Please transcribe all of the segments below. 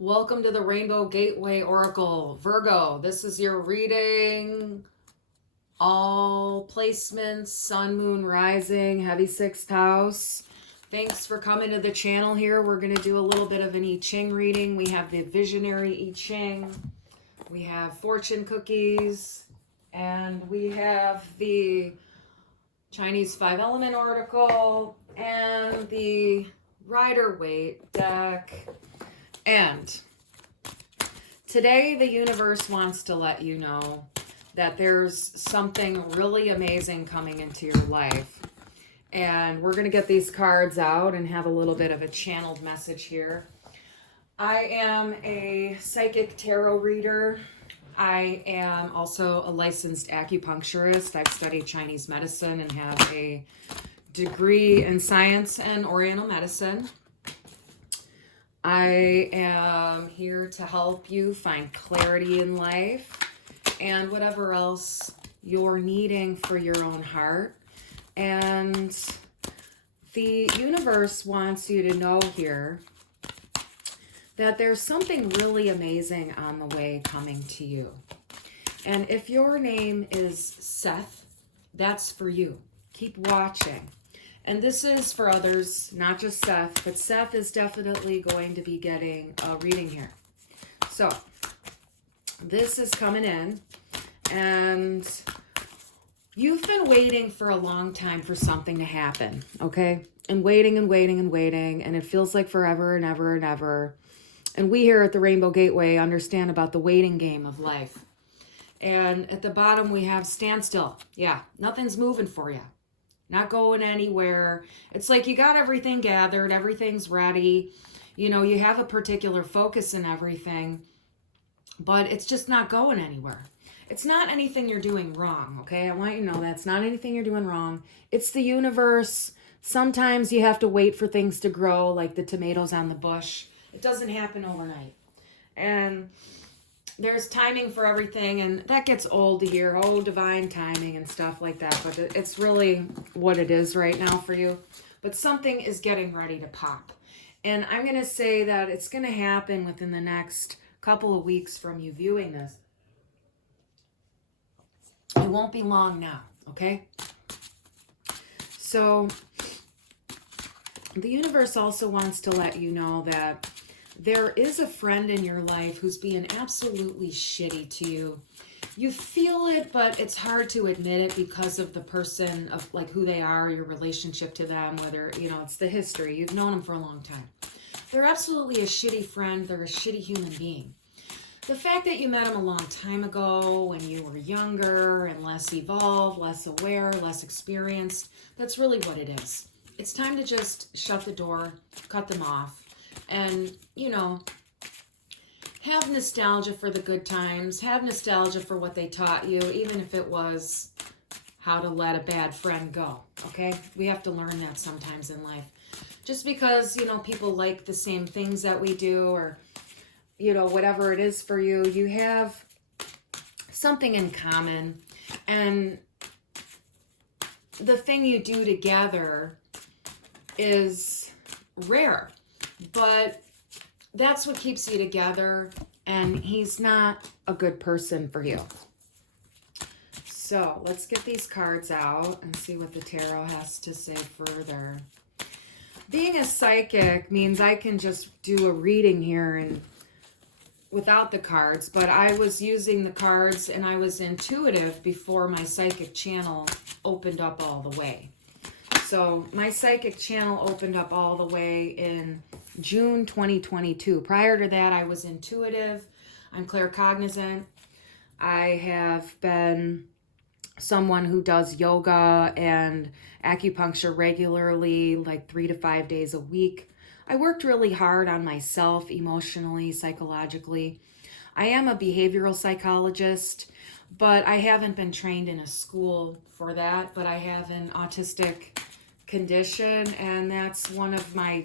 Welcome to the Rainbow Gateway Oracle. Virgo, this is your reading. All placements, sun, moon, rising, heavy sixth house. Thanks for coming to the channel here. We're going to do a little bit of an I Ching reading. We have the Visionary I Ching. We have fortune cookies. And we have the Chinese 5-element oracle and the Rider-Waite deck. And today the universe wants to let you know that there's something really amazing coming into your life. And we're going to get these cards out and have a little bit of a channeled message here. I am a psychic tarot reader. I am also a licensed acupuncturist. I've studied Chinese medicine and have a degree in science and Oriental medicine. I am here to help you find clarity in life and whatever else you're needing for your own heart. And the universe wants you to know here that there's something really amazing on the way coming to you. And if your name is Seth, that's for you. Keep watching. And this is for others, not just Seth, but Seth is definitely going to be getting a reading here. So, this is coming in, and you've been waiting for a long time for something to happen, okay? And waiting and waiting and waiting, and it feels like forever and ever and ever. And we here at the Rainbow Gateway understand about the waiting game of life. And at the bottom we have standstill. Yeah, nothing's moving for you. Not going anywhere. It's like you got everything gathered, everything's ready. You know, you have a particular focus in everything, but it's just not going anywhere. It's not anything you're doing wrong, okay? I want you to know that it's not anything you're doing wrong. It's the universe. Sometimes you have to wait for things to grow, like the tomatoes on the bush. It doesn't happen overnight. And there's timing for everything, and that gets old to hear, oh, divine timing and stuff like that, but it's really what it is right now for you. But something is getting ready to pop. And I'm going to say that it's going to happen within the next couple of weeks from you viewing this. It won't be long now, okay? So the universe also wants to let you know that there is a friend in your life who's being absolutely shitty to you. You feel it, but it's hard to admit it because of the person, of like who they are, your relationship to them, whether, you know, it's the history. You've known them for a long time. They're absolutely a shitty friend. They're a shitty human being. The fact that you met them a long time ago when you were younger and less evolved, less aware, less experienced, that's really what it is. It's time to just shut the door, cut them off. And, you know, have nostalgia for the good times. Have nostalgia for what they taught you, even if it was how to let a bad friend go, okay? We have to learn that sometimes in life. Just because, you know, people like the same things that we do or, you know, whatever it is for you, you have something in common. And the thing you do together is rare. But that's what keeps you together, and he's not a good person for you. So let's get these cards out and see what the tarot has to say further. Being a psychic means I can just do a reading here and without the cards, but I was using the cards and I was intuitive before my psychic channel opened up all the way. So my psychic channel opened up all the way in June 2022. Prior to that, I was intuitive. I'm claircognizant. I have been someone who does yoga and acupuncture regularly, like 3 to 5 days a week. I worked really hard on myself emotionally, psychologically. I am a behavioral psychologist, but I haven't been trained in a school for that, but I have an autistic condition, and that's one of my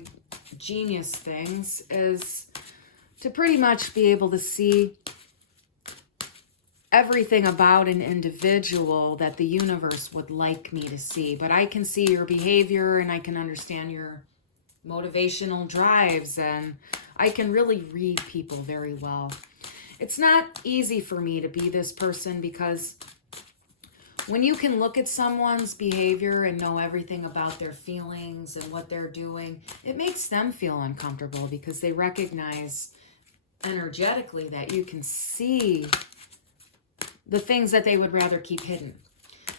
genius things is to pretty much be able to see everything about an individual that the universe would like me to see. But I can see your behavior and I can understand your motivational drives, and I can really read people very well. It's not easy for me to be this person because when you can look at someone's behavior and know everything about their feelings and what they're doing, it makes them feel uncomfortable because they recognize energetically that you can see the things that they would rather keep hidden.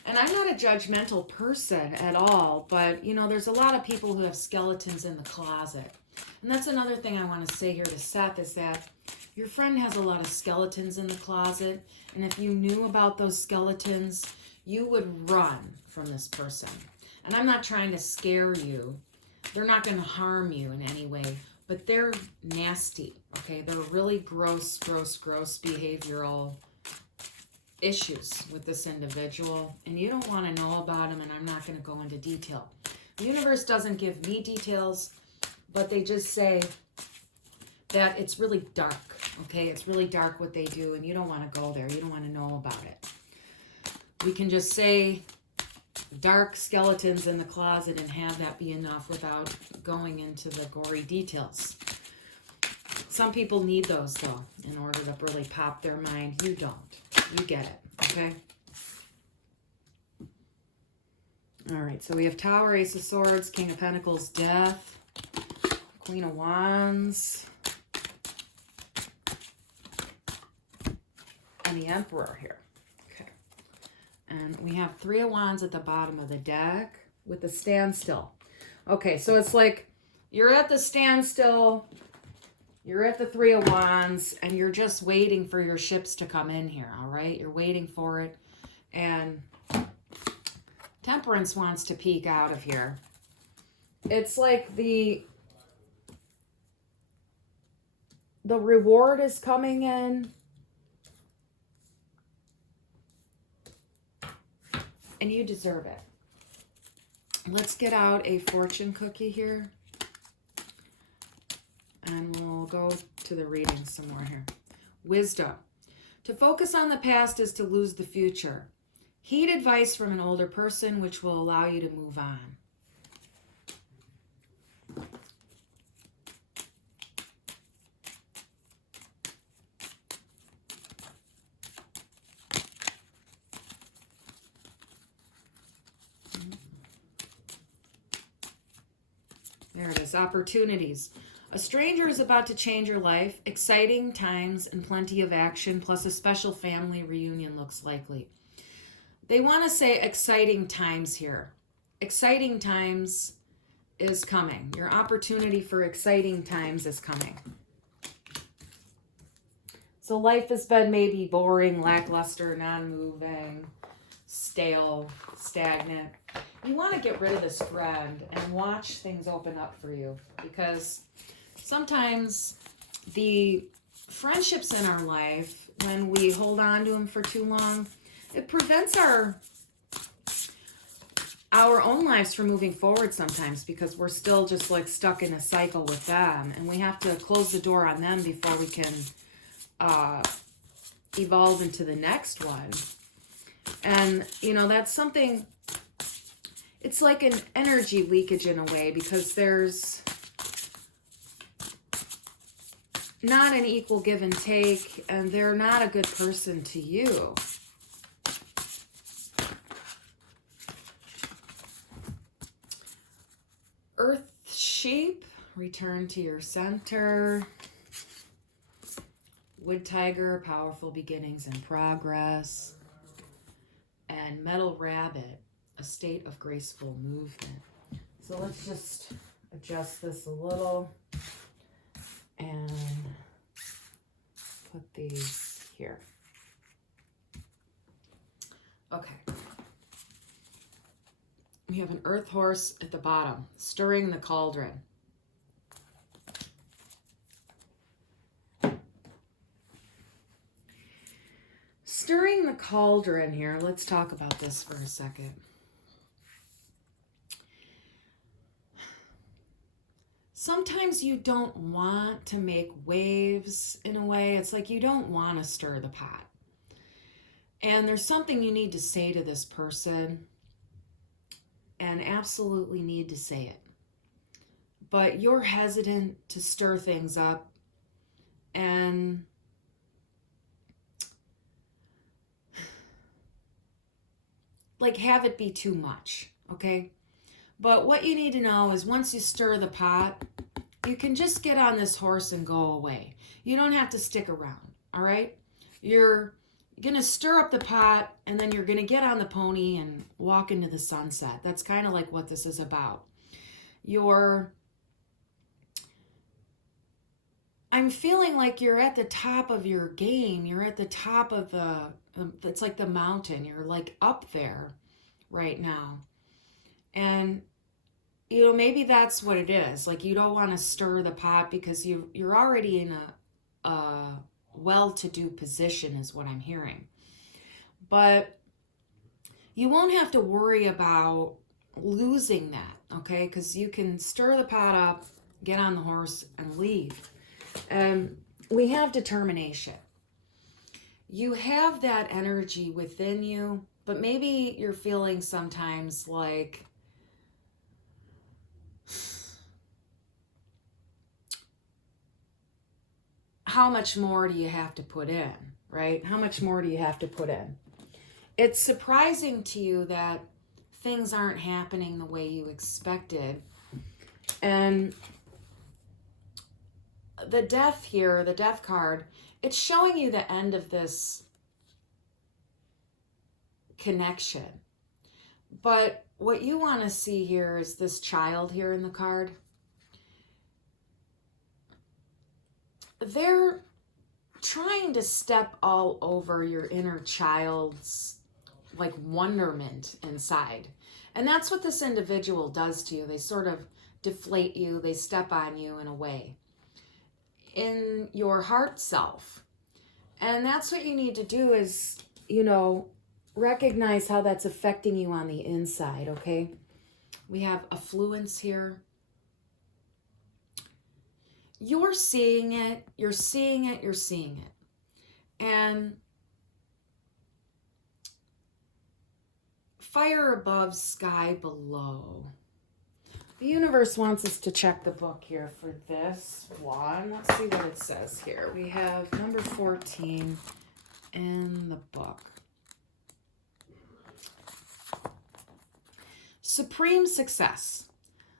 And I'm not a judgmental person at all, but you know, there's a lot of people who have skeletons in the closet. And that's another thing I want to say here to Seth is that your friend has a lot of skeletons in the closet. And if you knew about those skeletons, you would run from this person. And I'm not trying to scare you. They're not going to harm you in any way, but they're nasty, okay? They're really gross behavioral issues with this individual, and you don't want to know about them, and I'm not going to go into detail. The universe doesn't give me details, but they just say that it's really dark, okay? It's really dark what they do, and you don't want to go there. You don't want to know about it. We can just say dark skeletons in the closet and have that be enough without going into the gory details. Some people need those, though, in order to really pop their mind. You don't. You get it, okay? All right, so we have Tower, Ace of Swords, King of Pentacles, Death, Queen of Wands, and the Emperor here. Okay. And we have Three of Wands at the bottom of the deck with the standstill. Okay, so it's like you're at the standstill, you're at the Three of Wands, and you're just waiting for your ships to come in here, all right? You're waiting for it. And Temperance wants to peek out of here. It's like the reward is coming in. And you deserve it. Let's get out a fortune cookie here. And we'll go to the reading some more here. Wisdom. To focus on the past is to lose the future. Heed advice from an older person, which will allow you to move on. There it is. Opportunities. A stranger is about to change your life. Exciting times and plenty of action, plus a special family reunion looks likely. They want to say exciting times here. Exciting times is coming. Your opportunity for exciting times is coming. So life has been maybe boring, lackluster, non-moving, stale, stagnant. You want to get rid of this friend and watch things open up for you, because sometimes the friendships in our life, when we hold on to them for too long, it prevents our own lives from moving forward sometimes, because we're still just like stuck in a cycle with them, and we have to close the door on them before we can evolve into the next one. And, you know, that's something, it's like an energy leakage in a way, because there's not an equal give and take, and they're not a good person to you. Earth sheep, return to your center. Wood tiger, powerful beginnings and progress. And metal rabbit, a state of graceful movement. So let's just adjust this a little and put these here. Okay. We have an earth horse at the bottom, stirring the cauldron. Stirring the cauldron here, let's talk about this for a second. Sometimes you don't want to make waves in a way. It's like you don't want to stir the pot. And there's something you need to say to this person, and absolutely need to say it. But you're hesitant to stir things up and like have it be too much, okay? But what you need to know is once you stir the pot, you can just get on this horse and go away. You don't have to stick around, all right? You're going to stir up the pot, and then you're going to get on the pony and walk into the sunset. That's kind of like what this is about. I'm feeling like you're at the top of your game. You're at the top of it's like the mountain. You're like up there right now. And maybe that's what it is. Like, you don't want to stir the pot because you're already in a well-to-do position is what I'm hearing. But you won't have to worry about losing that, okay? Because you can stir the pot up, get on the horse, and leave. And we have determination. You have that energy within you, but maybe you're feeling sometimes like, how much more do you have to put in, right? How much more do you have to put in? It's surprising to you that things aren't happening the way you expected. And the death here, the death card, it's showing you the end of this connection. But what you want to see here is this child here in the card. They're trying to step all over your inner child's like wonderment inside. And that's what this individual does to you. They sort of deflate you. They step on you in a way, in your heart self. And that's what you need to do is, recognize how that's affecting you on the inside, okay? We have affluence here. You're seeing it, you're seeing it, you're seeing it. And fire above, sky below. The universe wants us to check the book here for this one. Let's see what it says here. We have number 14 in the book. Supreme success.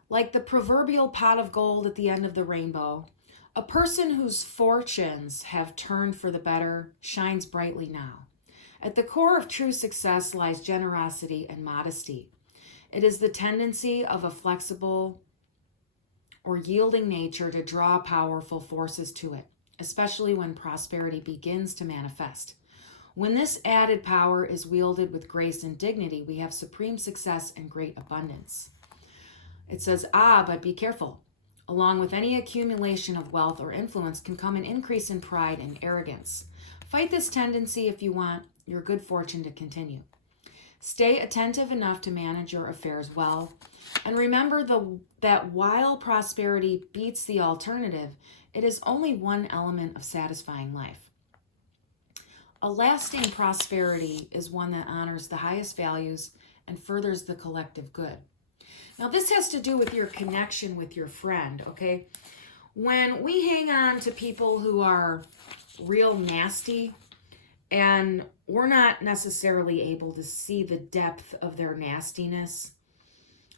Like the proverbial pot of gold at the end of the rainbow, a person whose fortunes have turned for the better shines brightly now. At the core of true success lies generosity and modesty. It is the tendency of a flexible or yielding nature to draw powerful forces to it, especially when prosperity begins to manifest. When this added power is wielded with grace and dignity, we have supreme success and great abundance. It says, but be careful. Along with any accumulation of wealth or influence can come an increase in pride and arrogance. Fight this tendency if you want your good fortune to continue. Stay attentive enough to manage your affairs well. And remember that while prosperity beats the alternative, it is only one element of satisfying life. A lasting prosperity is one that honors the highest values and furthers the collective good. Now, this has to do with your connection with your friend, okay? When we hang on to people who are real nasty and we're not necessarily able to see the depth of their nastiness,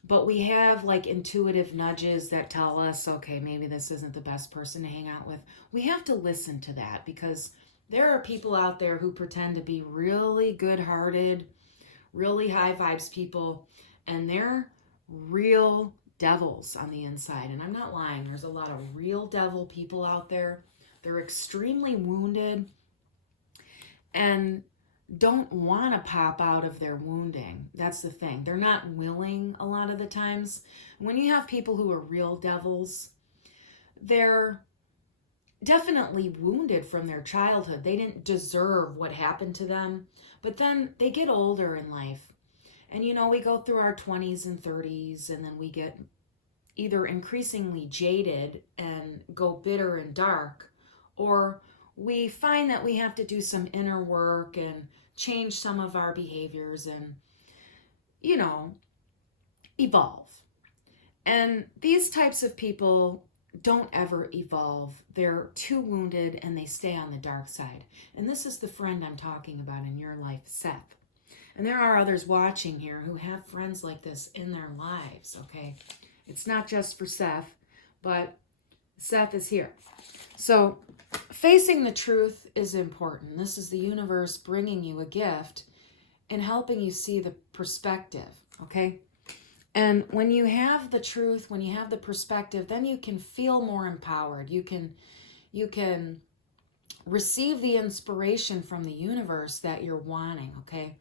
but we have like intuitive nudges that tell us, okay, maybe this isn't the best person to hang out with. We have to listen to that because there are people out there who pretend to be really good-hearted, really high vibes people, and they're real devils on the inside. And I'm not lying. There's a lot of real devil people out there. They're extremely wounded and don't want to pop out of their wounding. That's the thing. They're not willing a lot of the times. When you have people who are real devils, they're definitely wounded from their childhood. They didn't deserve what happened to them. But then they get older in life. And we go through our 20s and 30s, and then we get either increasingly jaded and go bitter and dark, or we find that we have to do some inner work and change some of our behaviors and, evolve. And these types of people don't ever evolve. They're too wounded and they stay on the dark side. And this is the friend I'm talking about in your life, Seth. And there are others watching here who have friends like this in their lives, okay? It's not just for Seth, but Seth is here. So facing the truth is important. This is the universe bringing you a gift and helping you see the perspective, okay? And when you have the truth, when you have the perspective, then you can feel more empowered. You can receive the inspiration from the universe that you're wanting, okay?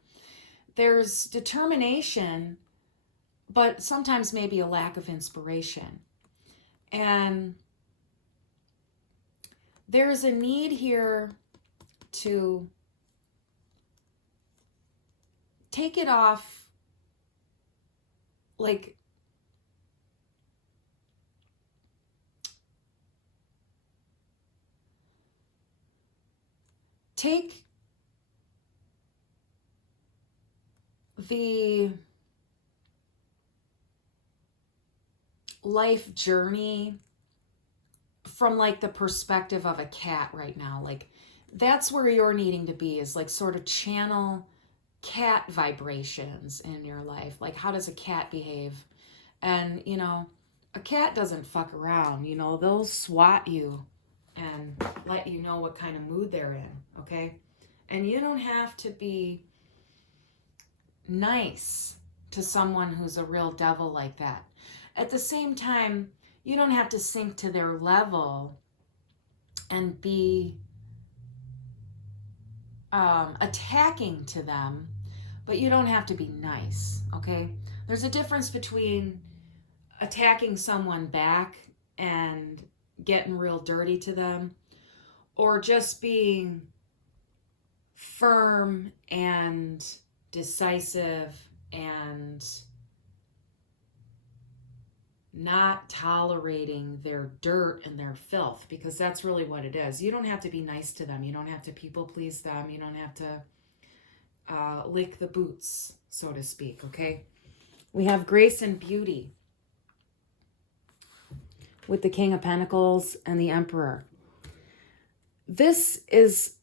There's determination, but sometimes maybe a lack of inspiration. And there's a need here to take it off, like, take the life journey from like the perspective of a cat right now. Like, that's where you're needing to be, is like sort of channel cat vibrations in your life. Like, how does a cat behave? And, you know, a cat doesn't fuck around. You know, they'll swat you and let you know what kind of mood they're in, okay? And you don't have to be nice to someone who's a real devil like that. At the same time, you don't have to sink to their level and be attacking to them, but you don't have to be nice, okay? There's a difference between attacking someone back and getting real dirty to them, or just being firm and decisive and not tolerating their dirt and their filth, because that's really what it is. You don't have to be nice to them. You don't have to people please them. You don't have to lick the boots, so to speak, okay? We have grace and beauty with the King of Pentacles and the Emperor. This is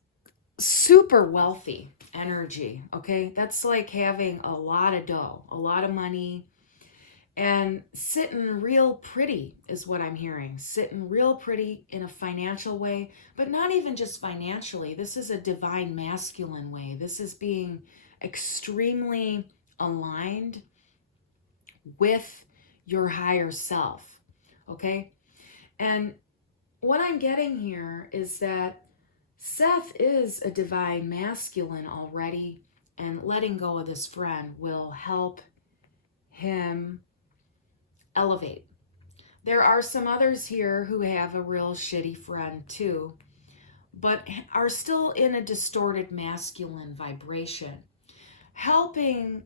super wealthy energy, okay? That's like having a lot of dough, a lot of money, and sitting real pretty is what I'm hearing. Sitting real pretty in a financial way, but not even just financially. This is a divine masculine way. This is being extremely aligned with your higher self, okay? And what I'm getting here is that Seth is a divine masculine already, and letting go of this friend will help him elevate. There are some others here who have a real shitty friend too, but are still in a distorted masculine vibration. Helping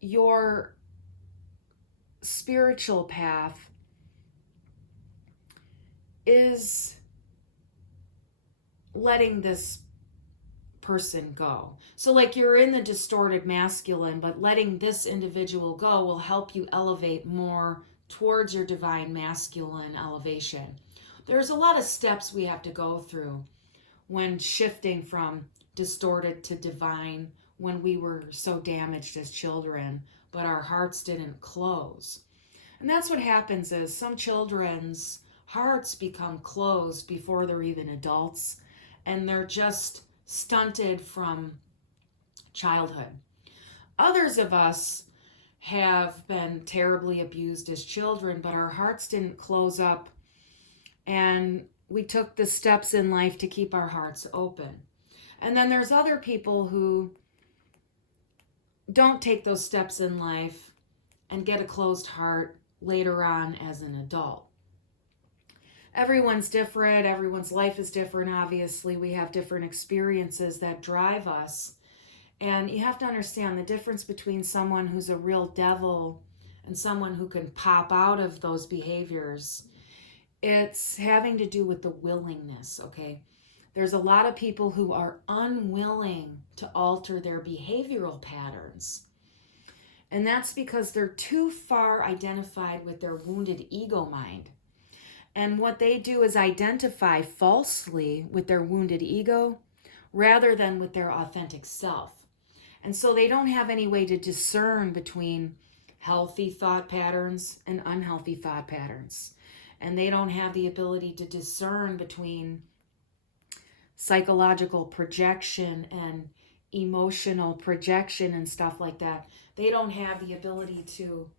your spiritual path is letting this person go. So like, you're in the distorted masculine, but letting this individual go will help you elevate more towards your divine masculine elevation. There's a lot of steps we have to go through when shifting from distorted to divine, when we were so damaged as children, but our hearts didn't close. And that's what happens, is some children's hearts become closed before they're even adults, and they're just stunted from childhood. Others of us have been terribly abused as children, but our hearts didn't close up, and we took the steps in life to keep our hearts open. And then there's other people who don't take those steps in life and get a closed heart later on as an adult. Everyone's different. Everyone's life is different. Obviously, we have different experiences that drive us. And you have to understand the difference between someone who's a real devil and someone who can pop out of those behaviors. It's having to do with the willingness, okay? There's a lot of people who are unwilling to alter their behavioral patterns. And that's because they're too far identified with their wounded ego mind. And what they do is identify falsely with their wounded ego rather than with their authentic self. And so they don't have any way to discern between healthy thought patterns and unhealthy thought patterns. And they don't have the ability to discern between psychological projection and emotional projection and stuff like that. They don't have the ability to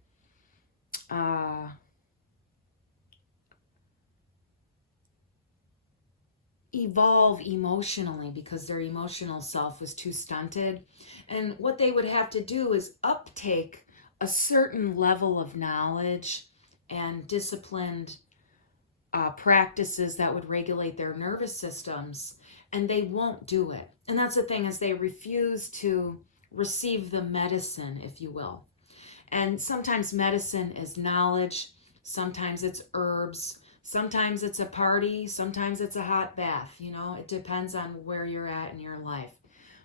evolve emotionally because their emotional self is too stunted. And what they would have to do is uptake a certain level of knowledge and disciplined practices that would regulate their nervous systems, and they won't do it. And that's the thing, is they refuse to receive the medicine, if you will. And sometimes medicine is knowledge, sometimes it's herbs, sometimes it's a party, sometimes it's a hot bath. You know, it depends on where you're at in your life.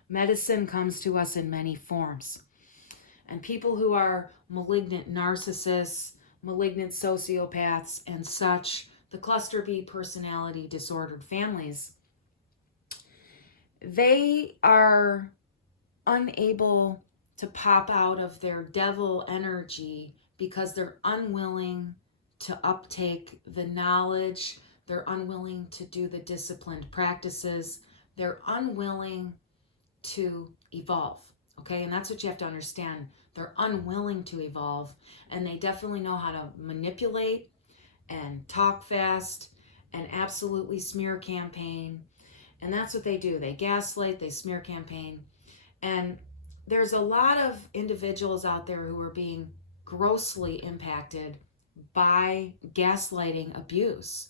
Medicine comes to us in many forms. And people who are malignant narcissists, malignant sociopaths, and such, the cluster B personality disordered families, they are unable to pop out of their devil energy because they're unwilling to uptake the knowledge, they're unwilling to do the disciplined practices, they're unwilling to evolve. Okay, and that's what you have to understand. They're unwilling to evolve, and they definitely know how to manipulate and talk fast and absolutely smear campaign. And that's what they do. They gaslight, they smear campaign. And there's a lot of individuals out there who are being grossly impacted by gaslighting abuse.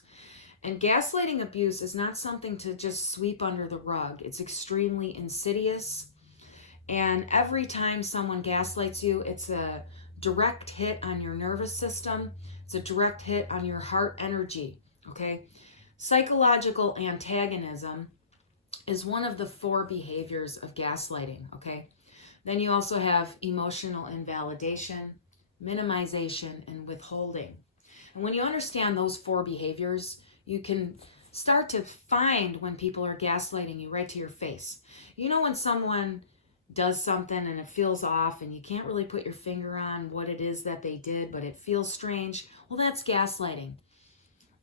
And gaslighting abuse is not something to just sweep under the rug. It's extremely insidious. And every time someone gaslights you, it's a direct hit on your nervous system. It's a direct hit on your heart energy, okay? Psychological antagonism is one of the 4 behaviors of gaslighting, okay? Then you also have emotional invalidation, minimization, and withholding. And when you understand those 4 behaviors, you can start to find when people are gaslighting you right to your face. You know when someone does something and it feels off and you can't really put your finger on what it is that they did, but it feels strange? Well, that's gaslighting.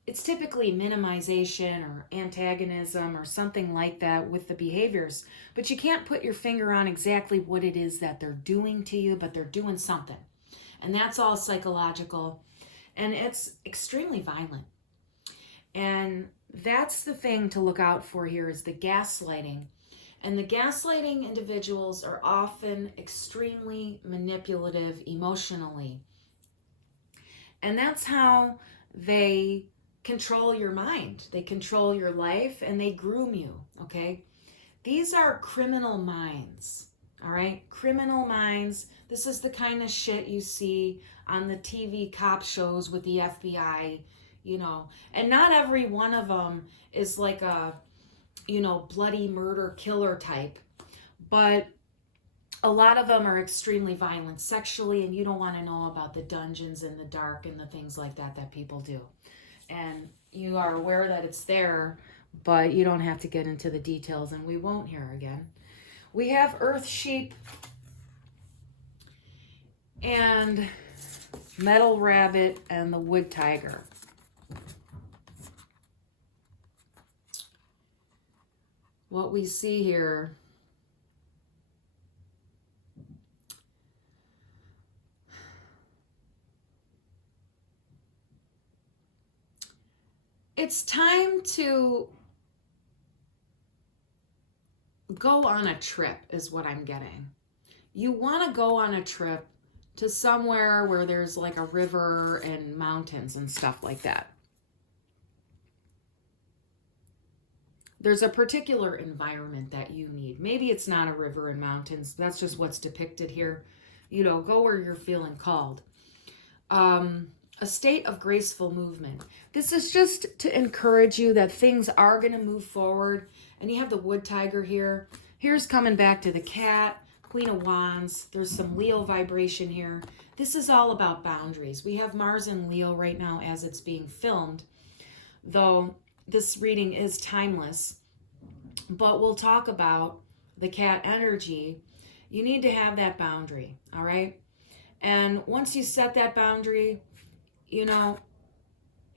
It's typically minimization or antagonism or something like that with the behaviors, but you can't put your finger on exactly what it is that they're doing to you, but they're doing something. And that's all psychological, and it's extremely violent. And that's the thing to look out for here, is the gaslighting. And the gaslighting individuals are often extremely manipulative emotionally. And that's how they control your mind. They control your life and they groom you, okay? These are criminal minds, all right? Criminal minds. This is the kind of shit you see on the TV cop shows with the FBI, you know. And not every one of them is like a, you know, bloody murder killer type. But a lot of them are extremely violent sexually, and you don't want to know about the dungeons in the dark and the things like that that people do. And you are aware that it's there, but you don't have to get into the details, and we won't here again. We have Earth Sheep and Metal Rabbit and the Wood Tiger. What we see here, it's time to go on a trip is what I'm getting. You want to go on a trip to somewhere where there's like a river and mountains and stuff like that. There's a particular environment that you need. Maybe it's not a river and mountains. That's just what's depicted here. You know, go where you're feeling called. A state of graceful movement. This is just to encourage you that things are going to move forward. And you have the Wood Tiger here. Here's coming back to the Cat, Queen of Wands. There's some Leo vibration here. This is all about boundaries. We have Mars in Leo right now as it's being filmed. though this reading is timeless. But we'll talk about the cat energy. You need to have that boundary, all right? And once you set that boundary, you know,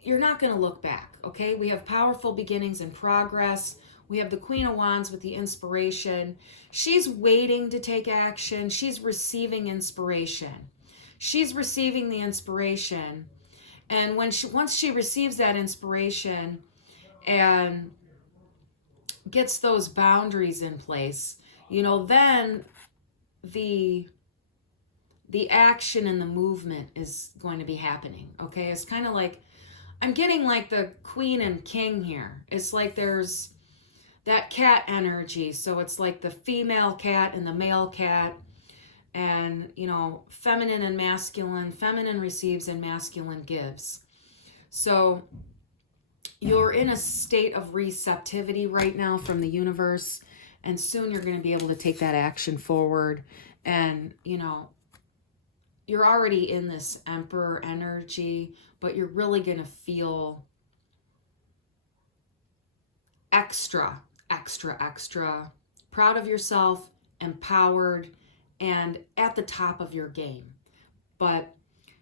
you're not going to look back, okay? We have powerful beginnings and progress. We have the Queen of Wands with the inspiration. She's waiting to take action. She's receiving inspiration. She's receiving the inspiration. And once she receives that inspiration and gets those boundaries in place, you know, then the action and the movement is going to be happening, okay? It's kind of like, I'm getting like the Queen and King here. It's like there's that cat energy. So it's like the female cat and the male cat, and, you know, feminine and masculine. Feminine receives and masculine gives. So you're in a state of receptivity right now from the universe, and soon you're going to be able to take that action forward. And, you know, you're already in this Emperor energy, but you're really going to feel extra proud of yourself, empowered, and at the top of your game. But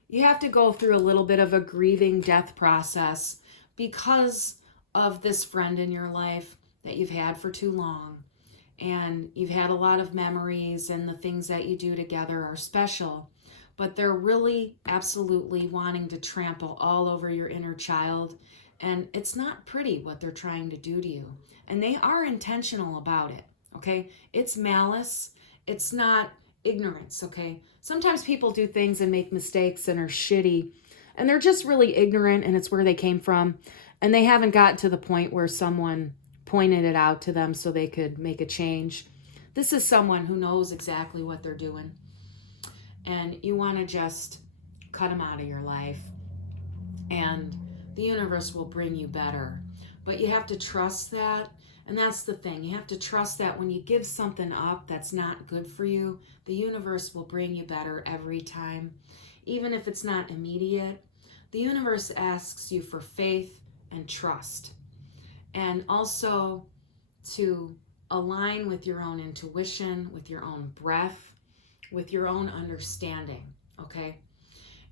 you have to go through a little bit of a grieving death process because of this friend in your life that you've had for too long. And you've had a lot of memories, and the things that you do together are special. But they're really absolutely wanting to trample all over your inner child. And it's not pretty what they're trying to do to you. And they are intentional about it, okay? It's malice. It's not ignorance, okay? Sometimes people do things and make mistakes and are shitty, and they're just really ignorant, and it's where they came from. And they haven't gotten to the point where someone pointed it out to them so they could make a change. This is someone who knows exactly what they're doing. And you want to just cut them out of your life. And the universe will bring you better. But you have to trust that. And that's the thing. You have to trust that when you give something up that's not good for you, the universe will bring you better every time. Even if it's not immediate, the universe asks you for faith and trust. And also to align with your own intuition, with your own breath, with your own understanding, okay?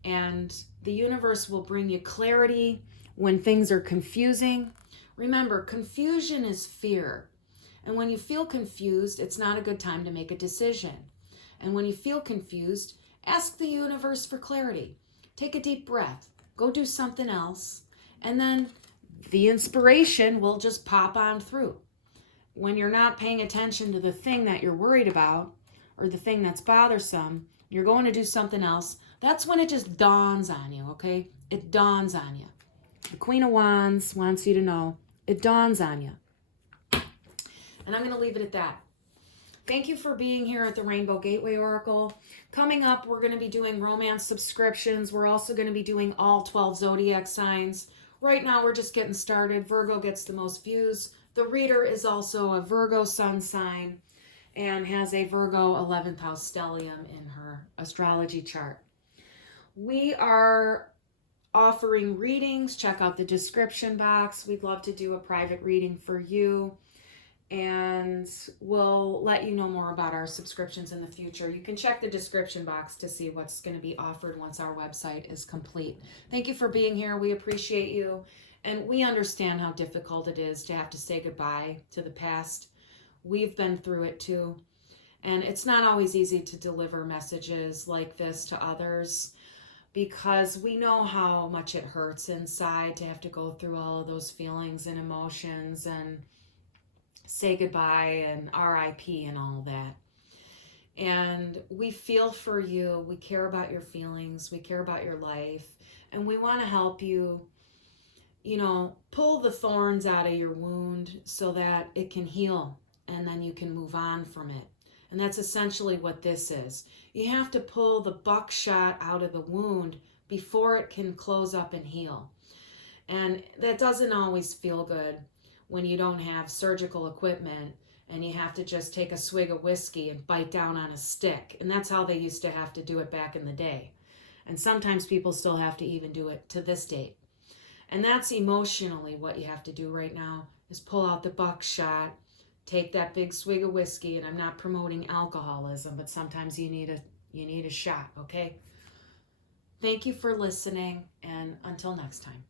And the universe will bring you clarity when things are confusing. Remember, confusion is fear. And when you feel confused, it's not a good time to make a decision. And when you feel confused, ask the universe for clarity. Take a deep breath. Go do something else. And then the inspiration will just pop on through. When you're not paying attention to the thing that you're worried about, or the thing that's bothersome, you're going to do something else, that's when it just dawns on you, okay? It dawns on you. The Queen of Wands wants you to know, it dawns on you. And I'm going to leave it at that. Thank you for being here at the Rainbow Gateway Oracle. Coming up, we're going to be doing romance subscriptions. We're also going to be doing all 12 zodiac signs. Right now, we're just getting started. Virgo gets the most views. The reader is also a Virgo sun sign and has a Virgo 11th house stellium in her astrology chart. We are offering readings. Check out the description box. We'd love to do a private reading for you, and we'll let you know more about our subscriptions in the future. You can check the description box to see what's going to be offered once our website is complete. Thank you for being here. We appreciate you, and we understand how difficult it is to have to say goodbye to the past. We've been through it too, and it's not always easy to deliver messages like this to others, because we know how much it hurts inside to have to go through all of those feelings and emotions and say goodbye and RIP and all of that. And we feel for you. We care about your feelings. We care about your life. And we want to help you, you know, pull the thorns out of your wound so that it can heal and then you can move on from it. And that's essentially what this is. You have to pull the buckshot out of the wound before it can close up and heal. And that doesn't always feel good when you don't have surgical equipment and you have to just take a swig of whiskey and bite down on a stick. And that's how they used to have to do it back in the day. And sometimes people still have to even do it to this date. And that's emotionally what you have to do right now, is pull out the buckshot, take that big swig of whiskey. And I'm not promoting alcoholism, but sometimes you need a shot, okay? Thank you for listening, and until next time.